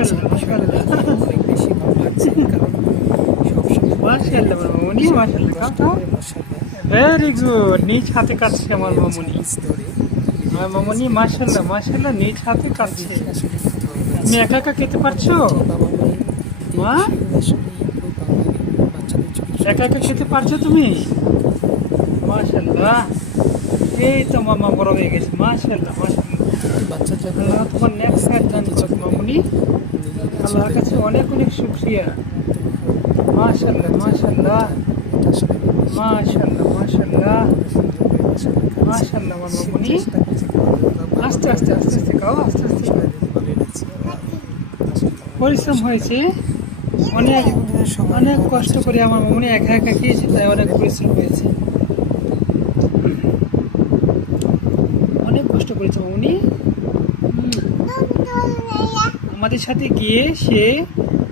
মাশাআল্লাহ মাশাআল্লাহ অনেক বেশি ভালো লাগছে, কারণ সবসময় মাশাআল্লাহ আমার মামুনি মাশাআল্লাহ কাটা ভেরি গুড নিজ হাতে কাটছে আমার মামুনি স্তরে আমার মামুনি মাশাআল্লাহ মাশাআল্লাহ নিজ হাতে কাটছে আসলে খুব ভালো লাগছে। তুমি একা একা খেতে পারছো বাবা মায়ের মা আসলে খুব ভালো লাগে বাচ্চাদের ছোট ছোট একা একা খেতে পারছো তুমি মাশাআল্লাহ এই তো মামা বড় হয়ে গেছে মাশাআল্লাহ মাশাআল্লাহ বাচ্চা যখন আল্লাহ তোমার নেক্সট সাইড দান করুন মামুনি আল্লাহর কাছে অনেক অনেক শুকরিয়া মাশাআল্লাহ মাশাআল্লাহ মাশাআল্লাহ মাশাআল্লাহ মাশাআল্লাহ আমার মামুনি আস্তে আস্তে আস্তে আস্তে খাও আস্তে আস্তে পরিশ্রম হয়েছে অনেক অনেক কষ্ট করে আমার মামুনি একা একা খেয়েছে, তাই অনেক পরিশ্রম হয়েছে, অনেক কষ্ট করেছে মামুনি। আমাদের সাথে গিয়ে সে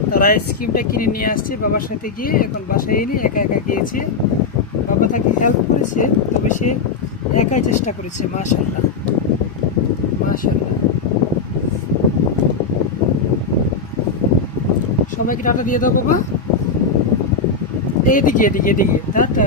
তার আইসক্রিমটা কিনে নিয়ে আসছে বাবার সাথে গিয়ে, এখন বাসায় এনে একা একা খেয়েছে, বাবা তাকে হেল্প করেছে, তবে সে একাই চেষ্টা করেছে। মাশাআল্লাহ মাশাআল্লাহ। সবাইকে টাটা দিয়ে দাও বাবা, এদিকে এদিকে এদিকে টাটা।